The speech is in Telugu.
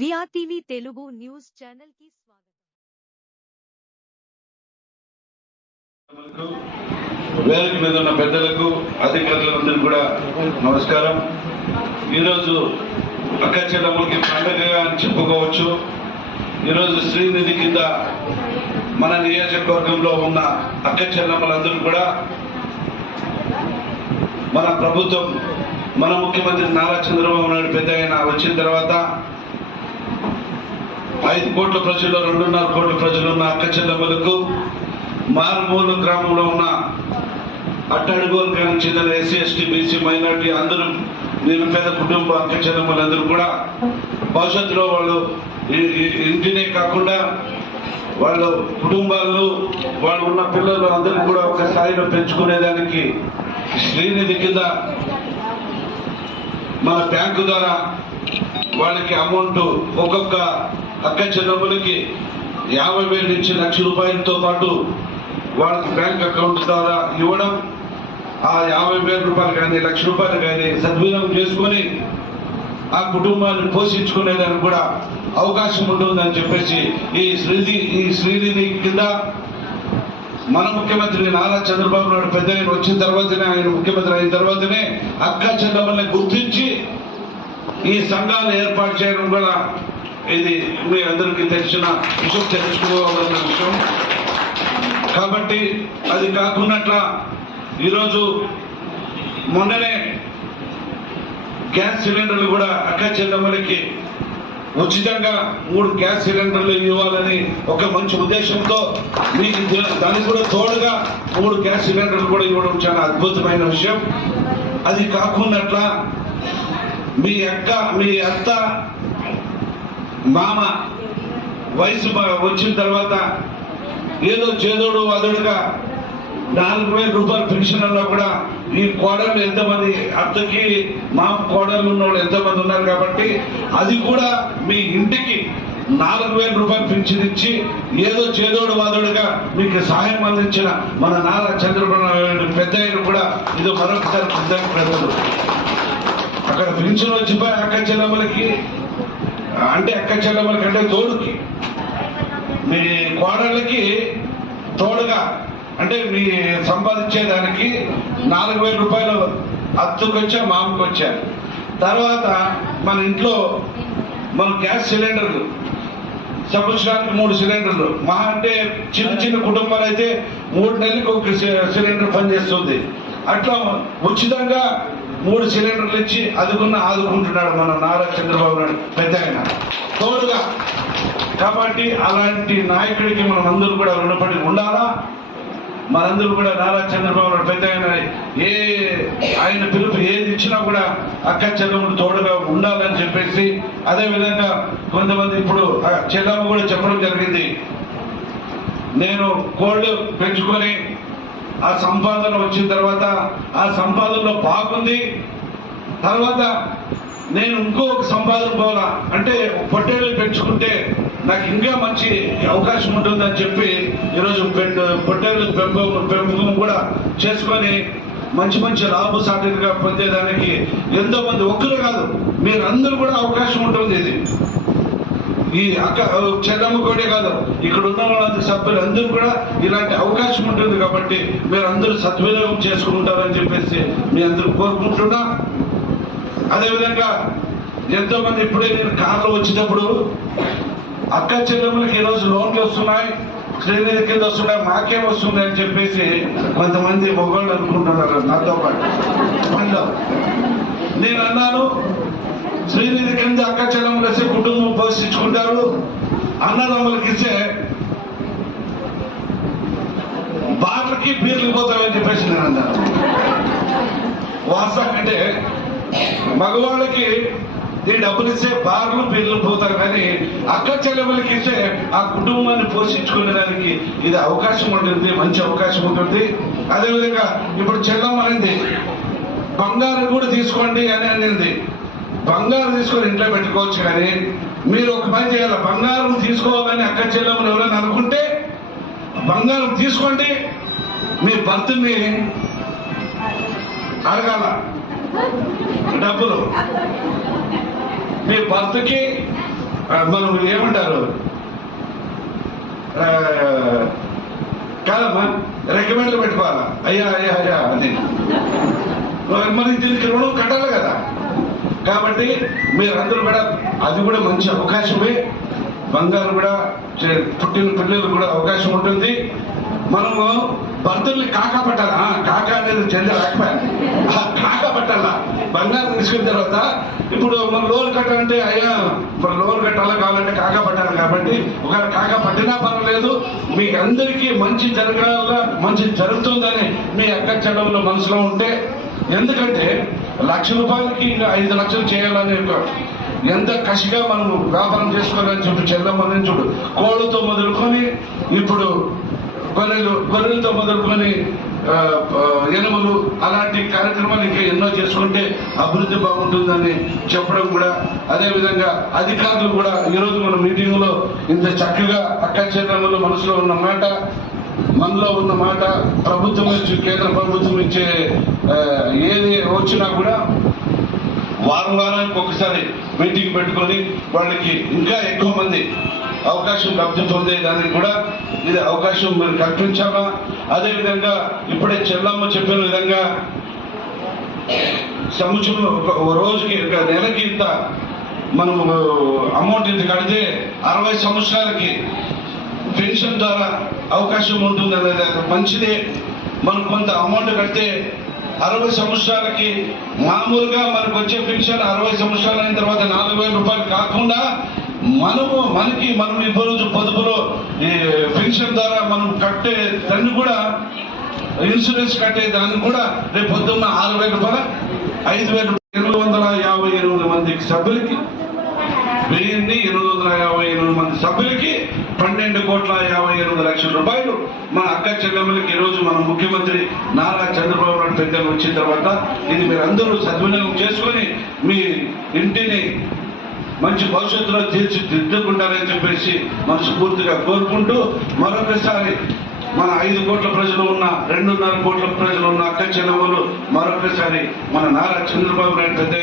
విఆర్టీవీ తెలుగు న్యూస్ ఛానల్కి స్వాగతం. వేదిక మీద ఉన్న పెద్దలకు అధికారులందరికీ కూడా నమస్కారం. ఈరోజు అక్క చెల్లెమ్మలకి పండుగగా అని చెప్పుకోవచ్చు. ఈరోజు శ్రీనిధి కింద మన నియోజకవర్గంలో ఉన్న అక్క చెల్లమ్మలందరూ కూడా మన ప్రభుత్వం మన ముఖ్యమంత్రి నారా చంద్రబాబు నాయుడు పెద్ద ఆయన వచ్చిన తర్వాత ఐదు కోట్ల ప్రజలు రెండున్నర కోట్ల ప్రజలు ఉన్న అక్క చెల్లెమ్మలకు మారుమూల గ్రామంలో ఉన్న అట్టడుగోలు గ్రామం చెందిన ఎస్సీ ఎస్టీ బీసీ మైనార్టీ అందరూ నిరుపేద కుటుంబ అక్క చెల్లెమ్మలందరూ కూడా భవిష్యత్తులో వాళ్ళు ఇంటినే కాకుండా వాళ్ళు కుటుంబాలు వాళ్ళు ఉన్న పిల్లలు అందరూ కూడా ఒక స్థాయిలో పెంచుకునేదానికి శ్రీనిధి కింద మన బ్యాంకు ద్వారా వాళ్ళకి అమౌంట్ ఒక్కొక్క అక్క చెల్లెమ్మలకి యాభై వేల నుంచి లక్ష రూపాయలతో పాటు వాళ్ళకి బ్యాంక్ అకౌంట్ ద్వారా ఇవ్వడం ఆ యాభై వేల రూపాయలు కానీ లక్ష రూపాయలు కానీ సద్వినియోగం చేసుకొని ఆ కుటుంబాన్ని పోషించుకునేదానికి కూడా అవకాశం ఉంటుందని చెప్పేసి ఈ శ్రీనిధి ఈ శ్రీనిధి కింద మన ముఖ్యమంత్రి నారా చంద్రబాబు నాయుడు పెద్ద వచ్చిన తర్వాతనే ఆయన ముఖ్యమంత్రి అయిన తర్వాతనే అక్క చెల్లెమ్మల్ని గుర్తించి ఈ సంఘాలు ఏర్పాటు చేయడం కూడా ఇది మీ అందరికీ తెలిసిన విషయం తెలుసుకోవాలన్న విషయం. కాబట్టి అది కాకున్నట్లా ఈరోజు మొన్ననే గ్యాస్ సిలిండర్లు కూడా అక్క చెల్లెమ్మలకి ఉచితంగా మూడు గ్యాస్ సిలిండర్లు ఇవ్వాలని ఒక మంచి ఉద్దేశంతో మీకు దానికి కూడా తోడుగా మూడు గ్యాస్ సిలిండర్లు కూడా ఇవ్వడం చాలా అద్భుతమైన విషయం. అది కాకున్నట్లా మీ అక్క మీ అత్త మామ వయసు వచ్చిన తర్వాత ఏదో చేదోడు వదడుగా నాలుగు వేల రూపాయల అన్నా కూడా ఈ కోడళ్ళు ఎంతమంది అత్తకి మా కోడళ్ళు ఉన్నవాళ్ళు ఎంతమంది ఉన్నారు కాబట్టి అది కూడా మీ ఇంటికి నాలుగు వేల రూపాయలు పెన్షన్ ఇచ్చి ఏదో చేదోడు వాదోడుగా మీకు సహాయం అందించిన మన నారా చంద్రబాబు నాయుడు పెద్ద కూడా ఇది మరొకసారి కృతజ్ఞతలు అక్కడ పెన్షన్ వచ్చిపోయి అక్క చెల్లెమ్మలకి అంటే అక్క చెల్లెమ్మలకి అంటే తోడుకి. మీ కోడళ్ళకి తోడుగా అంటే మీ సంపాదించేదానికి నాలుగు వేల రూపాయలు అత్తుకొచ్చా మామకు వచ్చా తర్వాత మన ఇంట్లో మన గ్యాస్ సిలిండర్లు సంవత్సరానికి మూడు సిలిండర్లు. మా అంటే చిన్న చిన్న కుటుంబాలు అయితే మూడు నెలలకు ఒక సి- సిలిండర్ పనిచేస్తుంది. అట్లా ఉచితంగా మూడు సిలిండర్లు ఇచ్చి అదుకున్న ఆదుకుంటున్నాడు మన నారా చంద్రబాబు నాయుడు పెద్ద ఆయన. తోడుగా కాబట్టి అలాంటి నాయకుడికి మనం అందరూ కూడా రుణపడి ఉండాలా? మనందరూ కూడా నారా చంద్రబాబు నాయుడు పెద్ద ఆయన ఏ ఆయన పిలుపు ఏది ఇచ్చినా కూడా అక్క చెల్లెముడు తోడుగా ఉండాలని చెప్పేసి అదే విధంగా కొంతమంది ఇప్పుడు ఆ చెల్లెమ్మ కూడా చెప్పడం జరిగింది. నేను కోళ్ళు పెంచుకొని ఆ సంపాదన వచ్చిన తర్వాత ఆ సంపాదనలో బాగుంది. తర్వాత నేను ఇంకొక సంపాదన పోవాలా? అంటే పొట్టేళ్ళు పెంచుకుంటే నాకు ఇంకా మంచి అవకాశం ఉంటుందని చెప్పి ఈరోజు పొట్టేళ్ళు పెంపకం పెంపకం కూడా చేసుకొని మంచి మంచి లాభసాటిగా పొందేదానికి ఎంతో మంది ఒక్కరు కాదు మీరందరూ కూడా అవకాశం ఉంటుంది ఇది. ఈ అక్క చెల్లమ్మ కూడా కాదు. ఇక్కడ ఉన్న వాళ్ళందరూ సభ్యులు. అందరూ కూడా ఇలాంటి అవకాశం ఉంటుంది కాబట్టి మీరు అందరూ సద్వినియోగం చేసుకుంటారని చెప్పేసి మీ అందరూ కోరుకుంటున్నా. అదేవిధంగా ఎంతో మంది ఇప్పుడే నేను కార్లో వచ్చేటప్పుడు అక్క చెల్లెమ్మలకి ఈరోజు లోన్లు వస్తున్నాయి శ్రీనిధి కింద వస్తున్నాయి మాకేం వస్తుంది అని చెప్పేసి కొంతమంది మొగోళ్ళు అనుకుంటున్నారు నాతో పాటు. నేను అన్నాను శ్రీనిధి కింద అక్క చెల్లెమ్మలు కలిసి కుటుంబం పోషించుకుంటారు. అన్నదమ్ములకి ఇస్తే బార్లకి బీర్లు పోతామని చెప్పేసి నేను అన్నాను. వాస్తవం అంటే మగవాళ్ళకి ఈ డబ్బులు ఇస్తే బార్లు బీర్లు పోతారు కానీ అక్క చెల్లెములకి ఇస్తే ఆ కుటుంబాన్ని పోషించుకునేదానికి ఇది అవకాశం ఉంటుంది మంచి అవకాశం ఉంటుంది. అదేవిధంగా ఇప్పుడు చెల్లమ్మ అనేది బంగారం కూడా తీసుకోండి అని అనింది. బంగారం తీసుకొని ఇంట్లో పెట్టుకోవచ్చు కానీ మీరు ఒక పని చేయాలి? బంగారం తీసుకోవాలని అక్క చెల్లెమ్మలు ఎవరైనా అనుకుంటే బంగారం తీసుకోండి. మీ భర్తని అడగాల. డబ్బులు. మీ భర్తకి మనం ఏమంటారు? కాదమ్మా రికమెండ్లు పెట్టుకోవాలా? అయ్యా అయ్యా అయ్యా అని. మరి దీనికి రుణం కట్టాలి కదా. కాబట్టి మీరందరూ కూడా అది కూడా మంచి అవకాశమే. బంగారు కూడా పుట్టిన పిల్లలు కూడా అవకాశం ఉంటుంది. మనము భర్తల్ని కాకా పట్టాలా? కాకా అనేది చెంది రాకపోయాను ఆ కాకా పట్టాలా? బంగారం తీసుకున్న తర్వాత ఇప్పుడు మనం లోన్ కట్టాలంటే అయ్యా మన లోన్ కట్టాలా కావాలంటే కాకా పట్టాలి కాబట్టి ఒకవేళ కాకా పట్టినా పర్వాలేదు. మీకు అందరికీ మంచి జరగాల మంచి జరుగుతుందని మీ అక్క చెడవలో మనసులో ఉంటే. ఎందుకంటే లక్ష రూపాయలకి ఇంకా ఐదు లక్షలు చేయాలని ఒక ఎంత కసిగా మనం వ్యాపారం చేసుకోవాలని చెప్పి చెల్లమ్మని చూడు. కోళ్ళతో మొదలుకొని ఇప్పుడు గొర్రెలు గొర్రెలతో మొదలుకొని ఆ, ఎనుమలు అలాంటి కార్యక్రమాలు ఇంకా ఎన్నో చేసుకుంటే అభివృద్ధి బాగుంటుందని చెప్పడం కూడా అదేవిధంగా అధికారులు కూడా ఈరోజు మన మీటింగ్లో ఇంత చక్కగా అక్క మనసులో ఉన్న మాట మనలో ఉన్న మాట ప్రభుత్వం నుంచి కేంద్ర ప్రభుత్వం ఇచ్చే ఏది వచ్చినా కూడా వారం వారానికి ఒకసారి మీటింగ్ పెట్టుకొని వాళ్ళకి ఇంకా ఎక్కువ మంది అవకాశం లబ్ధి దానికి కూడా ఇది అవకాశం మీరు కల్పించామా అదేవిధంగా ఇప్పుడే చెల్లమ్మ చెప్పిన విధంగా సంవత్సరం ఒక ఒక రోజుకి ఒక నెలకి ఇంత మనం అమౌంట్ ఇంత కడితే అరవై సంవత్సరాలకి పెన్షన్ ద్వారా అవకాశం ఉంటుంది అనేది మంచిదే. మనం కొంత అమౌంట్ కడితే అరవై సంవత్సరాలకి మామూలుగా మనకు వచ్చే పెన్షన్ అరవై సంవత్సరాలు అయిన తర్వాత నాలుగు వేల రూపాయలు కాకుండా మనము మనకి మనం ఇప్పటి రోజు పొదుపులో ఈ పెన్షన్ ద్వారా మనం కట్టే దాన్ని కూడా ఇన్సూరెన్స్ కట్టే దాన్ని కూడా రేపు పొద్దున్న ఆరు వేల రూపాయల ఐదు వేల ఎనిమిది వందల యాభై ఎనిమిది మంది సభ్యులకి వెయ్యిన్ని ఎనిమిది వందల యాభై ఎనిమిది మంది సభ్యులకి పన్నెండు కోట్ల యాభై ఎనిమిది లక్షల రూపాయలు మన అక్క చెల్లెమ్మలకి ఈరోజు మన ముఖ్యమంత్రి నారా చంద్రబాబు నాయుడు పెద్దలు వచ్చిన తర్వాత ఇది మీరు అందరూ సద్వినియోగం చేసుకొని మీ ఇంటిని మంచి భవిష్యత్తులో తీర్చిదిద్దుకుంటారని చెప్పేసి మనస్ఫూర్తిగా కోరుకుంటూ మరొకసారి మన ఐదు కోట్ల ప్రజలు ఉన్న రెండున్నర కోట్ల ప్రజలు ఉన్న అక్క చెల్లెమ్మలు మరొకసారి మన నారా చంద్రబాబు నాయుడు పెద్ద